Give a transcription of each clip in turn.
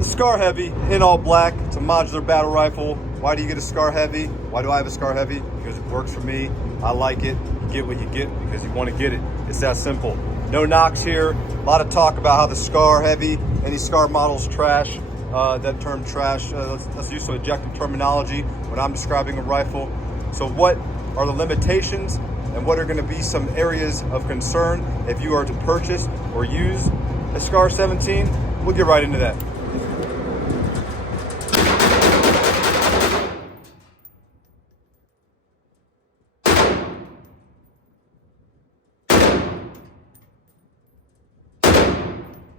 The Scar Heavy in all black. It's a modular battle rifle. Why do you get a Scar Heavy? Why do I have a Scar Heavy? Because it works for me. I like it. You get what you get because you want to get it. It's that simple. No knocks here. A lot of talk about how the Scar Heavy, any Scar model's trash. That term trash, that's used to objective terminology when I'm describing a rifle. So what are the limitations and what are going to be some areas of concern if you are to purchase or use a Scar 17? We'll get right into that.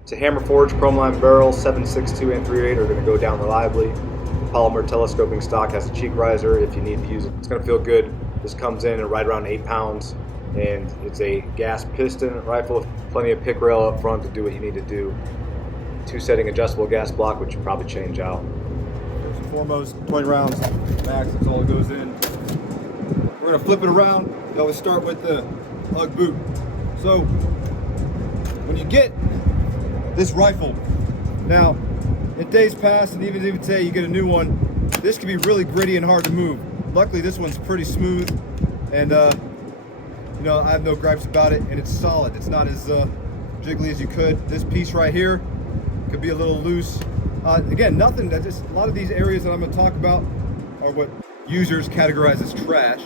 It's a hammer forged chrome lined barrel. 7.62 and 3.8 are going to go down reliably. The polymer telescoping stock has a cheek riser if you need to use it. It's going to feel good. This comes in at right around 8 pounds, and it's a gas piston rifle. Plenty of pick rail up front to do what you need to do. 2-setting adjustable gas block, which you probably change out. First and foremost, 20 rounds max. That's all it goes in. We're going to flip it around. We always start with the lug boot. So when you get this rifle, now in days past and even today you get a new one, this can be really gritty and hard to move. Luckily this one's pretty smooth, and you know, I have no gripes about it, and it's solid. It's not as jiggly as you could. This piece right here could be a little loose. Again, nothing that just, a lot of these areas that I'm going to talk about are what users categorize as trash,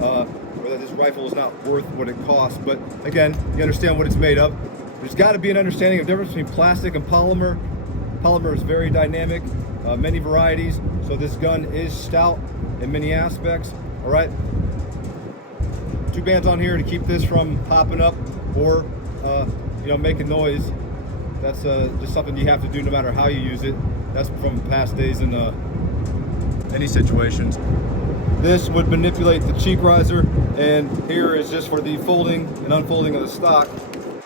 or that this rifle is not worth what it costs. But again, you understand what it's made of. There's got to be an understanding of the difference between plastic and polymer. Polymer is very dynamic, many varieties, so this gun is stout in many aspects. All right, 2 bands on here to keep this from popping up or you know, making noise. That's just something you have to do no matter how you use it. That's from past days in any situations. This would manipulate the cheek riser, and here is just for the folding and unfolding of the stock.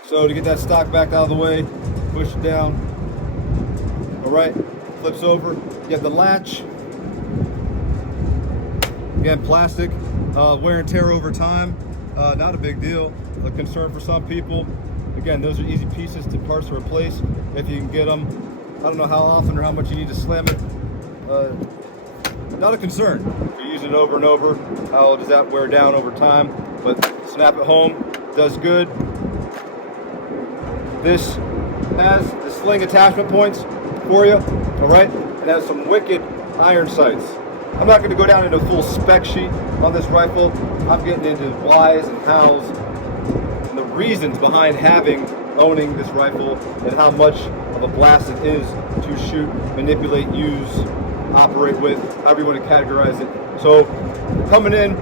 So to get that stock back out of the way, push it down. All right, flips over. You have the latch. Again, plastic, wear and tear over time. Not a big deal. A concern for some people. Again, those are easy pieces to parts to replace if you can get them. I don't know how often or how much you need to slam it. Not a concern. If you use it over and over, how does that wear down over time? But snap it home, does good. This has the sling attachment points for you, all right? It has some wicked iron sights. I'm not going to go down into a full spec sheet on this rifle. I'm getting into whys and hows and the reasons behind owning this rifle, and how much of a blast it is to shoot, manipulate, use, operate with, however you want to categorize it. So coming in,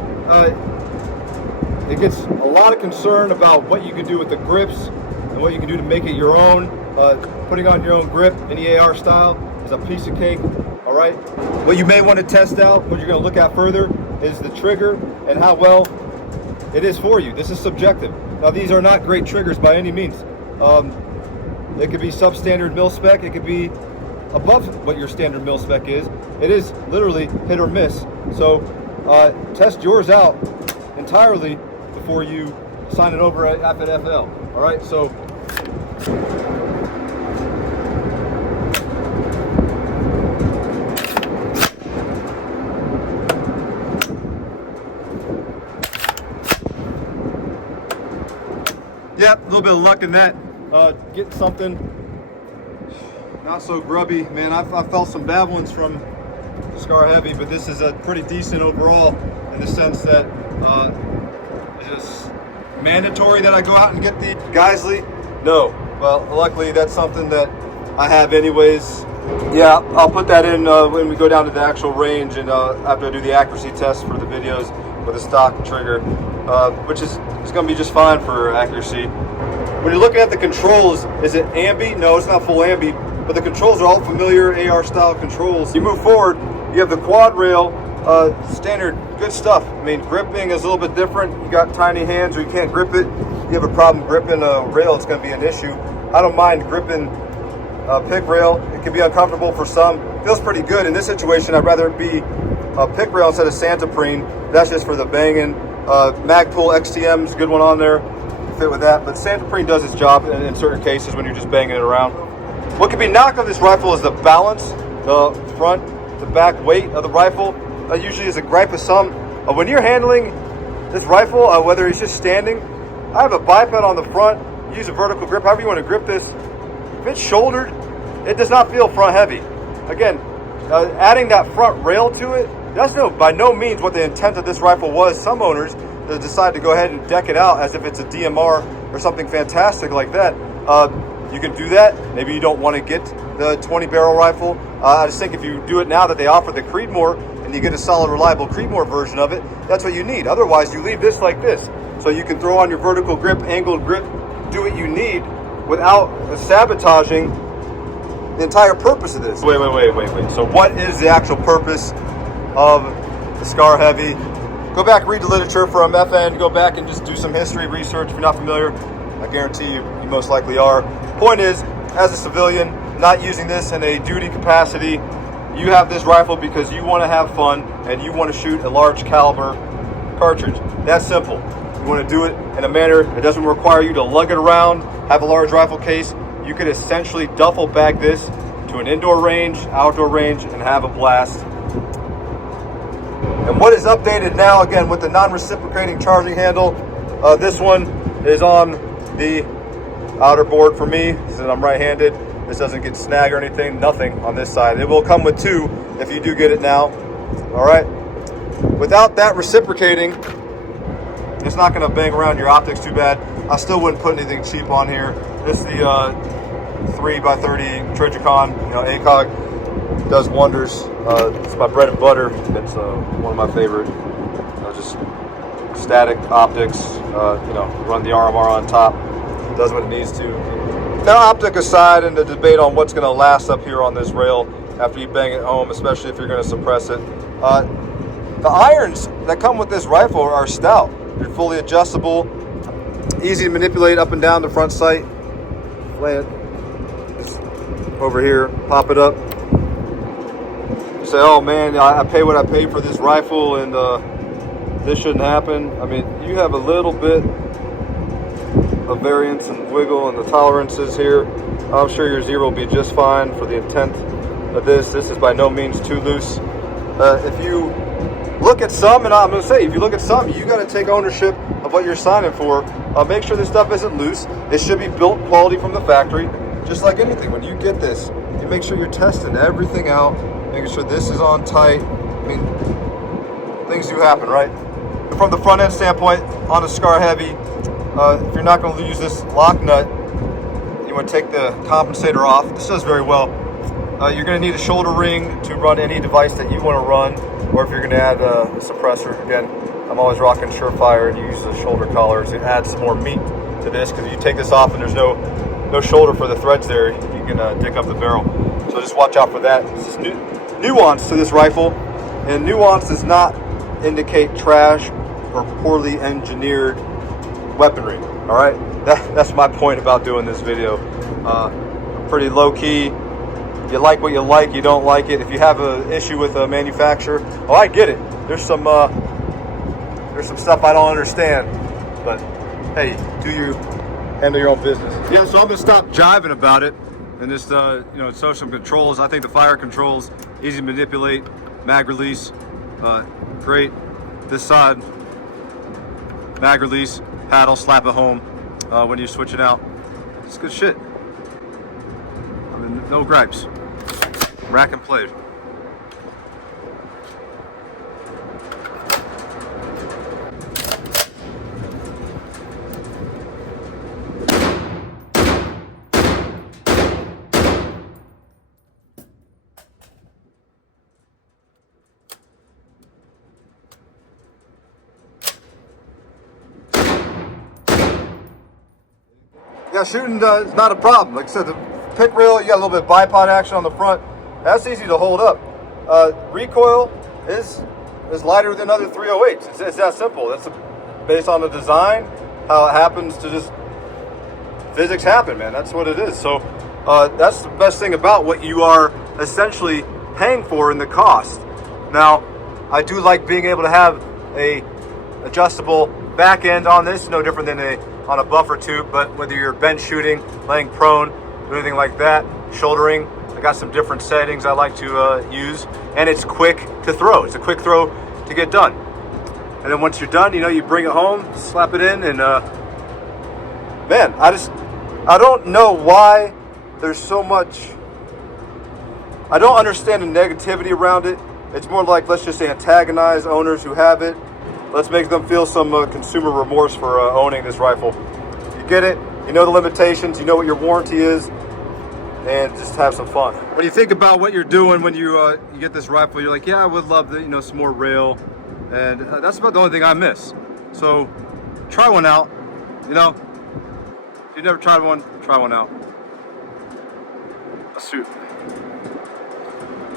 it gets a lot of concern about what you can do with the grips and what you can do to make it your own. Putting on your own grip in EAR style is a piece of cake. All right. What you may want to test out, what you're going to look at further, is the trigger and how well it is for you. This is subjective. Now, these are not great triggers by any means. It could be substandard mil spec. It could be above what your standard mil spec is. It is literally hit or miss. So test yours out entirely before you sign it over at FNFL. All right. So yeah, a little bit of luck in that. Getting something not so grubby. Man, I felt some bad ones from Scar Heavy, but this is a pretty decent overall in the sense that it's just mandatory that I go out and get the Geisley. No, well, luckily that's something that I have anyways. Yeah, I'll put that in when we go down to the actual range, and after I do the accuracy test for the videos with a stock trigger, which is going to be just fine for accuracy. When you're looking at the controls, is it ambi? No, it's not full ambi, but the controls are all familiar AR style controls. You move forward, you have the quad rail, standard, good stuff. I mean, gripping is a little bit different. You got tiny hands or you can't grip it. You have a problem gripping a rail, it's going to be an issue. I don't mind gripping pick rail. It can be uncomfortable for some. Feels pretty good. In this situation, I'd rather it be a pick rail instead of Santoprene. That's just for the banging. Magpul XTM is a good one on there. Fit with that, but Santoprene does its job in certain cases when you're just banging it around. What can be knocked on this rifle is the balance, the front, the back weight of the rifle. That usually is a gripe of some. When you're handling this rifle, whether it's just standing, I have a biped on the front. Use a vertical grip, however you want to grip this. If it's shouldered, it does not feel front heavy. Again, adding that front rail to it, that's by no means what the intent of this rifle was. Some owners decide to go ahead and deck it out as if it's a DMR or something fantastic like that. You can do that. Maybe you don't want to get the 20 barrel rifle. I just think if you do it now that they offer the Creedmoor and you get a solid, reliable Creedmoor version of it, that's what you need. Otherwise, you leave this like this. So you can throw on your vertical grip, angled grip, do what you need without sabotaging the entire purpose of this. Wait. So what is the actual purpose of the Scar Heavy? Go back, read the literature for a FN, go back and just do some history research if you're not familiar. I guarantee you most likely are. Point is, as a civilian, not using this in a duty capacity, you have this rifle because you want to have fun and you want to shoot a large caliber cartridge. That's simple. You want to do it in a manner that doesn't require you to lug it around, have a large rifle case. You could essentially duffel bag this to an indoor range, outdoor range, and have a blast. And what is updated now, again, with the non-reciprocating charging handle, this one is on the outer board for me, since I'm right-handed. This doesn't get snag or anything, nothing on this side. It will come with two if you do get it now. All right. Without that reciprocating, it's not going to bang around your optics too bad. I still wouldn't put anything cheap on here. This is the 3x30 Trijicon, ACOG. Does wonders. It's my bread and butter. It's one of my favorite. Just static optics. Run the RMR on top. Does what it needs to. Now, optic aside, and the debate on what's going to last up here on this rail after you bang it home, especially if you're going to suppress it. The irons that come with this rifle are stout. They're fully adjustable, easy to manipulate up and down the front sight. Lay it over here, pop it up. You say, oh man, I pay what I paid for this rifle and this shouldn't happen. I mean, you have a little bit of variance and wiggle and the tolerances here. I'm sure your zero will be just fine for the intent of this. This is by no means too loose. If you look at some, and I'm going to say, if you look at some, you got to take ownership of what you're signing for. Make sure this stuff isn't loose. It should be built quality from the factory. Just like anything, when you get this, you make sure you're testing everything out, making sure this is on tight. I mean, things do happen, right? From the front end standpoint, on a Scar Heavy, if you're not going to use this lock nut, you want to take the compensator off. This does very well. You're going to need a shoulder ring to run any device that you want to run, or if you're going to add a suppressor. Again, I'm always rocking Surefire, and you use the shoulder collar to add some more meat to this, because if you take this off and there's no shoulder for the threads there, you can dick up the barrel. So just watch out for that. This is nuance to this rifle, and nuance does not indicate trash or poorly engineered weaponry. All right, that's my point about doing this video. Pretty low key. You like what you like, you don't like it. If you have an issue with a manufacturer, oh, I get it. There's some stuff I don't understand, but hey, handle your own business. Yeah, so I'm gonna stop jiving about it and just show some controls. I think the fire controls easy to manipulate. Mag release, great. This side, mag release, paddle, slap it home when you're switching out. It's good shit. I mean, no gripes. Rack and played. Yeah, shooting is not a problem. Like I said, the pick rail, you got a little bit of bipod action on the front. That's easy to hold up. Recoil is lighter than other 308s. It's that simple. That's based on the design, how it happens to just physics happen, man. That's what it is. So that's the best thing about what you are essentially paying for in the cost. Now, I do like being able to have a adjustable back end on this, no different than on a buffer tube, but whether you're bench shooting, laying prone, or anything like that, shouldering. I got some different settings I like to use, and it's quick to throw. It's a quick throw to get done. And then once you're done, you bring it home, slap it in, and man, I don't know why there's so much. I don't understand the negativity around it. It's more like, let's just say, antagonize owners who have it. Let's make them feel some consumer remorse for owning this rifle. You get it, you know the limitations, you know what your warranty is, and just have some fun. When you think about what you're doing when you get this rifle, you're like, yeah, I would love some more rail, and that's about the only thing I miss. So try one out. If you've never tried one, try one out. Let's shoot.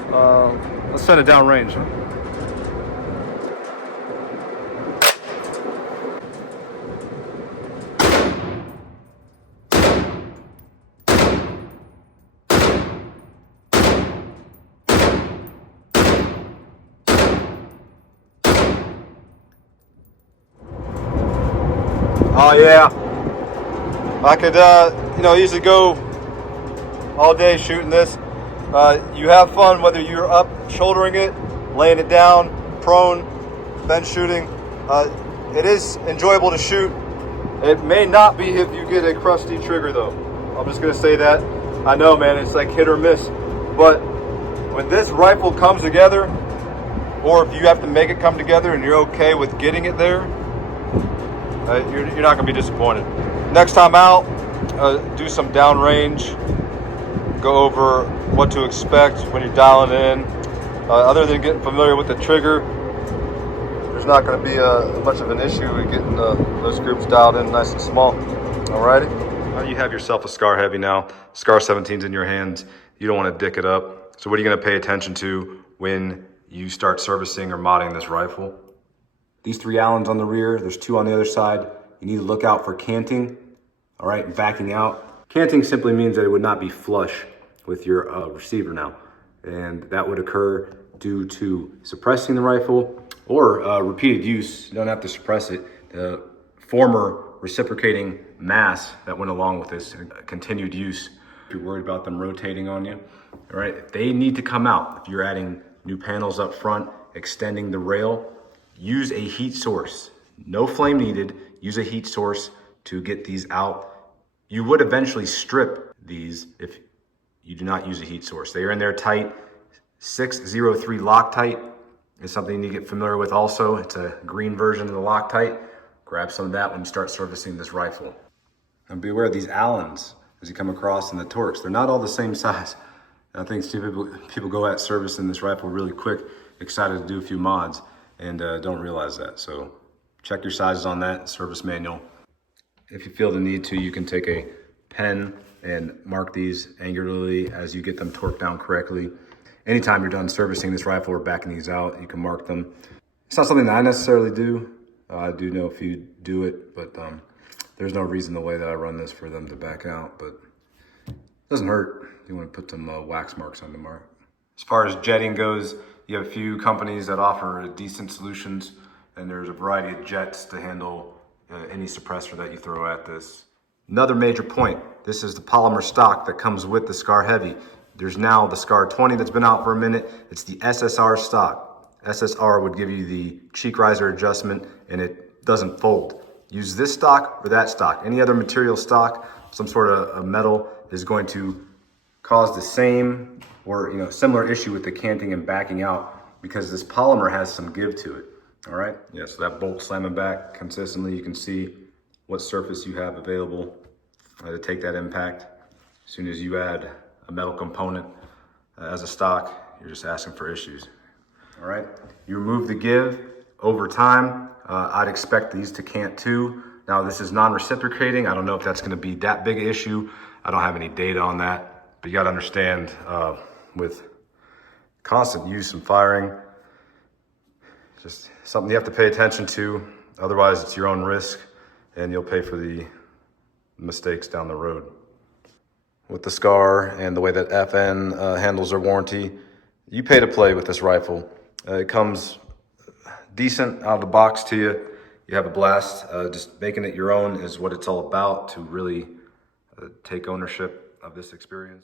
Let's send it down range. Oh yeah, I could easily go all day shooting this. You have fun whether you're up shouldering it, laying it down, prone, bench shooting. It is enjoyable to shoot. It may not be if you get a crusty trigger though. I'm just gonna say that. I know, man, it's like hit or miss. But when this rifle comes together, or if you have to make it come together and you're okay with getting it there, you're not gonna be disappointed. Next time out, do some downrange, go over what to expect when you're dialing in. Other than getting familiar with the trigger, there's not gonna be much of an issue with getting those groups dialed in nice and small. Alrighty? You have yourself a Scar Heavy now. Scar 17's in your hands. You don't wanna dick it up. So what are you gonna pay attention to when you start servicing or modding this rifle? These 3 Allens on the rear, there's 2 on the other side. You need to look out for canting, all right, backing out. Canting simply means that it would not be flush with your receiver now. And that would occur due to suppressing the rifle or repeated use. You don't have to suppress it. The former reciprocating mass that went along with this continued use. If you're worried about them rotating on you, all right, they need to come out. If you're adding new panels up front, extending the rail, use a heat source. No flame needed. Use a heat source to get these out. You would eventually strip these if you do not use a heat source. They are in there tight. 603 Loctite is something you need to get familiar with also. It's a green version of the Loctite. Grab some of that when you start servicing this rifle. And be aware of these Allens as you come across in the Torques. They're not all the same size. I think people go at servicing this rifle really quick, excited to do a few mods, and don't realize that. So check your sizes on that service manual. If you feel the need to, you can take a pen and mark these angularly as you get them torqued down correctly. Anytime you're done servicing this rifle or backing these out, you can mark them. It's not something that I necessarily do. I do know if you do it, but there's no reason the way that I run this for them to back out, but it doesn't hurt. You want to put some wax marks on the mark. As far as jetting goes, you have a few companies that offer decent solutions, and there's a variety of jets to handle any suppressor that you throw at this. Another major point, this is the polymer stock that comes with the Scar Heavy. There's now the Scar 20 that's been out for a minute. It's the SSR stock. SSR would give you the cheek riser adjustment and it doesn't fold. Use this stock or that stock. Any other material stock, some sort of metal, is going to cause the same or similar issue with the canting and backing out because this polymer has some give to it. All right, yeah, so that bolt slamming back consistently, you can see what surface you have available to take that impact. As soon as you add a metal component as a stock, you're just asking for issues. All right, you remove the give over time. I'd expect these to cant too. Now this is non-reciprocating. I don't know if that's gonna be that big an issue. I don't have any data on that, but you gotta understand with constant use and firing, just something you have to pay attention to. Otherwise it's your own risk and you'll pay for the mistakes down the road. With the Scar and the way that FN handles their warranty, you pay to play with this rifle. It comes decent out of the box to you. You have a blast. Just making it your own is what it's all about, to really take ownership of this experience.